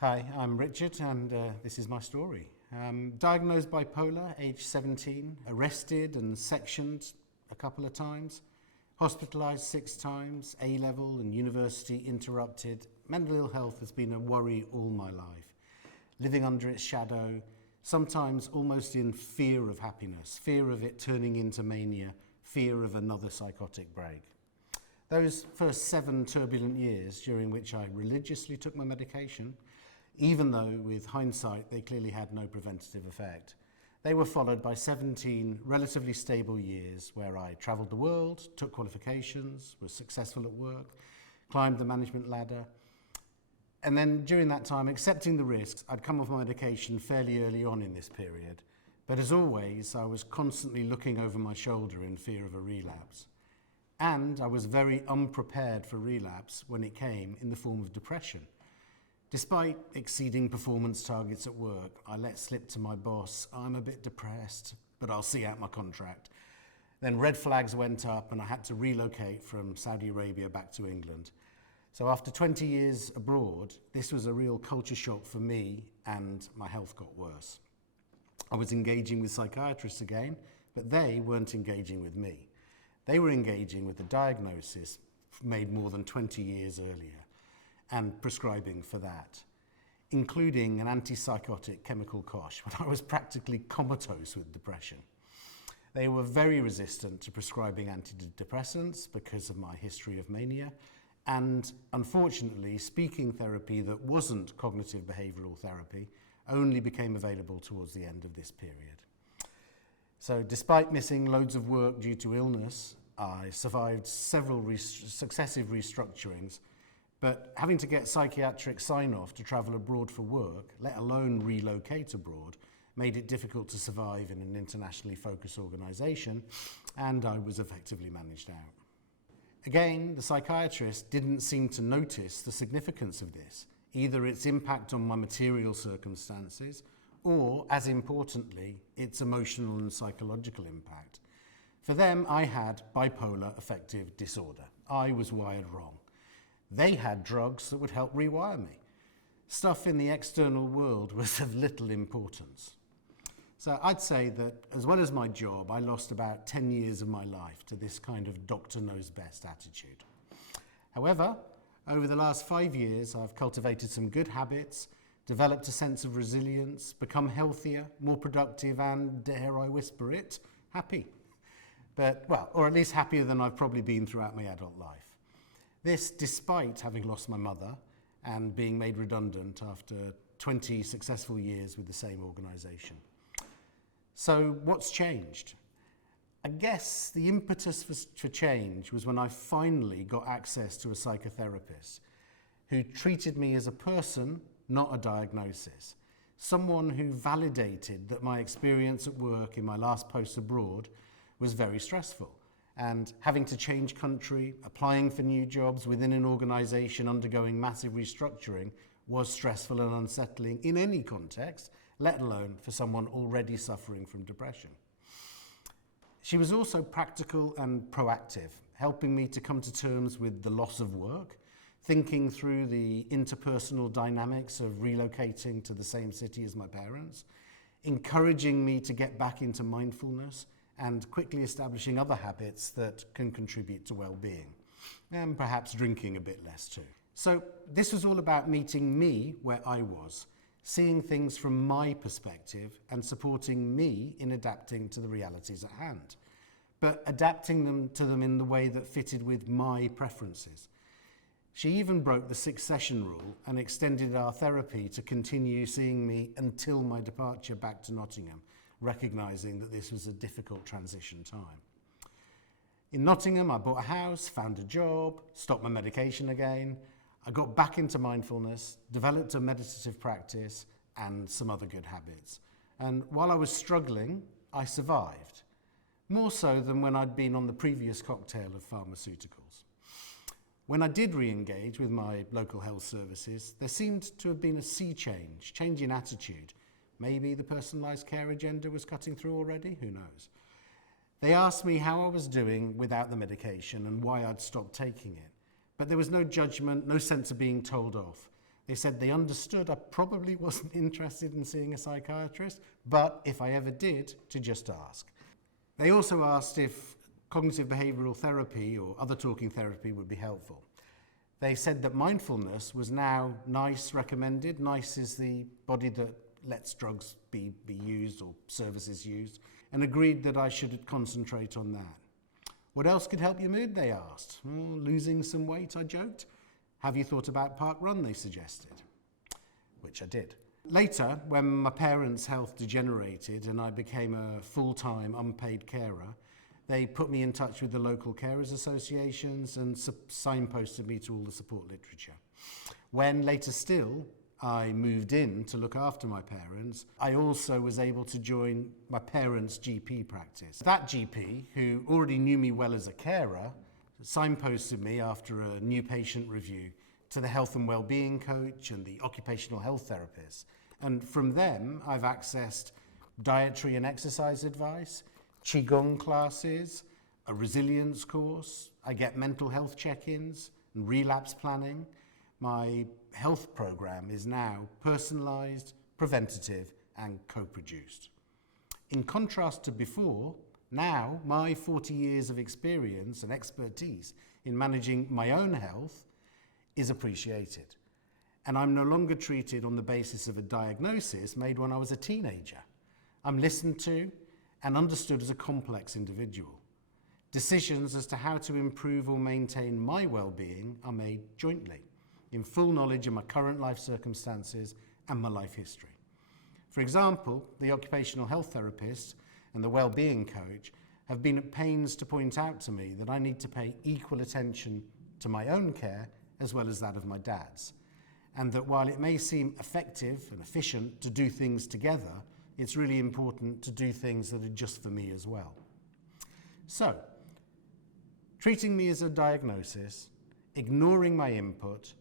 Hi, I'm Richard and this is my story. Diagnosed bipolar, age 17, arrested and sectioned a couple of times, hospitalised 6 times, A-level and university interrupted. Mental ill health has been a worry all my life. Living under its shadow, sometimes almost in fear of happiness, fear of it turning into mania, fear of another psychotic break. Those first 7 turbulent years during which I religiously took my medication, even though with hindsight they clearly had no preventative effect, they were followed by 17 relatively stable years where I travelled the world, took qualifications, was successful at work, climbed the management ladder, and then during that time, accepting the risks, I'd come off my medication fairly early on in this period, but as always, I was constantly looking over my shoulder in fear of a relapse. And I was very unprepared for relapse when it came in the form of depression. Despite exceeding performance targets at work, I let slip to my boss, I'm a bit depressed, but I'll see out my contract. Then red flags went up and I had to relocate from Saudi Arabia back to England. So after 20 years abroad, this was a real culture shock for me and my health got worse. I was engaging with psychiatrists again, but they weren't engaging with me. They were engaging with the diagnosis made more than 20 years earlier and prescribing for that, including an antipsychotic chemical kosh when I was practically comatose with depression. They were very resistant to prescribing antidepressants because of my history of mania, and unfortunately, speaking therapy that wasn't cognitive behavioural therapy only became available towards the end of this period. So despite missing loads of work due to illness, I survived several successive restructurings, but having to get psychiatric sign-off to travel abroad for work, let alone relocate abroad, made it difficult to survive in an internationally focused organisation, and I was effectively managed out. Again, the psychiatrist didn't seem to notice the significance of this, either its impact on my material circumstances, or, as importantly, its emotional and psychological impact. For them, I had bipolar affective disorder. I was wired wrong. They had drugs that would help rewire me. Stuff in the external world was of little importance. So I'd say that, as well as my job, I lost about 10 years of my life to this kind of doctor knows best attitude. However, over the last 5 years, I've cultivated some good habits, developed a sense of resilience, become healthier, more productive, and, dare I whisper it, happy. Or at least happier than I've probably been throughout my adult life. This despite having lost my mother and being made redundant after 20 successful years with the same organisation. So what's changed? I guess the impetus for change was when I finally got access to a psychotherapist who treated me as a person, not a diagnosis. Someone who validated that my experience at work in my last post abroad was very stressful. And having to change country, applying for new jobs within an organisation undergoing massive restructuring was stressful and unsettling in any context, let alone for someone already suffering from depression. She was also practical and proactive, helping me to come to terms with the loss of work, thinking through the interpersonal dynamics of relocating to the same city as my parents, encouraging me to get back into mindfulness, and quickly establishing other habits that can contribute to well-being, and perhaps drinking a bit less too. So this was all about meeting me where I was, seeing things from my perspective and supporting me in adapting to the realities at hand, but adapting them to them in the way that fitted with my preferences. She even broke the 6-session rule and extended our therapy to continue seeing me until my departure back to Nottingham, recognising that this was a difficult transition time. In Nottingham, I bought a house, found a job, stopped my medication again. I got back into mindfulness, developed a meditative practice, and some other good habits. And while I was struggling, I survived, more so than when I'd been on the previous cocktail of pharmaceuticals. When I did re-engage with my local health services, there seemed to have been a sea change in attitude. Maybe the personalised care agenda was cutting through already, who knows? They asked me how I was doing without the medication and why I'd stopped taking it. But there was no judgment, no sense of being told off. They said they understood I probably wasn't interested in seeing a psychiatrist, but if I ever did, to just ask. They also asked if cognitive behavioural therapy or other talking therapy would be helpful. They said that mindfulness was now NICE recommended. NICE is the body that lets drugs be used or services used, and agreed that I should concentrate on that. What else could help your mood, they asked. Losing some weight, I joked. Have you thought about Park Run, they suggested, which I did. Later, when my parents' health degenerated and I became a full-time unpaid carer, they put me in touch with the local carers associations and signposted me to all the support literature. When later still, I moved in to look after my parents, I also was able to join my parents' GP practice. That GP, who already knew me well as a carer, signposted me after a new patient review to the health and well-being coach and the occupational health therapist. And from them, I've accessed dietary and exercise advice, Qigong classes, a resilience course. I get mental health check-ins and relapse planning. My health program is now personalised, preventative and co-produced. In contrast to before, now my 40 years of experience and expertise in managing my own health is appreciated. And I'm no longer treated on the basis of a diagnosis made when I was a teenager. I'm listened to and understood as a complex individual. Decisions as to how to improve or maintain my well-being are made jointly, in full knowledge of my current life circumstances and my life history. For example, the occupational health therapist and the well-being coach have been at pains to point out to me that I need to pay equal attention to my own care as well as that of my dad's, and that while it may seem effective and efficient to do things together, it's really important to do things that are just for me as well. So, treating me as a diagnosis, ignoring my input,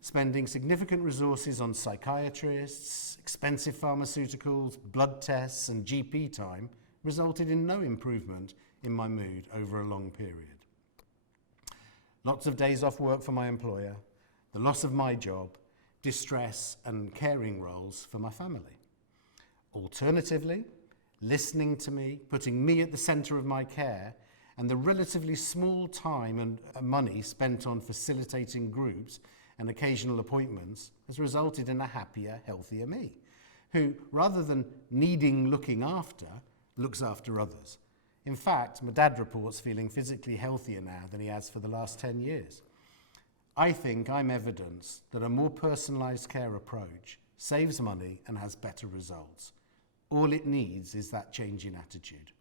spending significant resources on psychiatrists, expensive pharmaceuticals, blood tests and GP time resulted in no improvement in my mood over a long period. Lots of days off work for my employer, the loss of my job, distress and caring roles for my family. Alternatively, listening to me, putting me at the centre of my care, and the relatively small time and money spent on facilitating groups and occasional appointments has resulted in a happier, healthier me, who, rather than needing looking after, looks after others. In fact, my dad reports feeling physically healthier now than he has for the last 10 years. I think I'm evidence that a more personalised care approach saves money and has better results. All it needs is that change in attitude.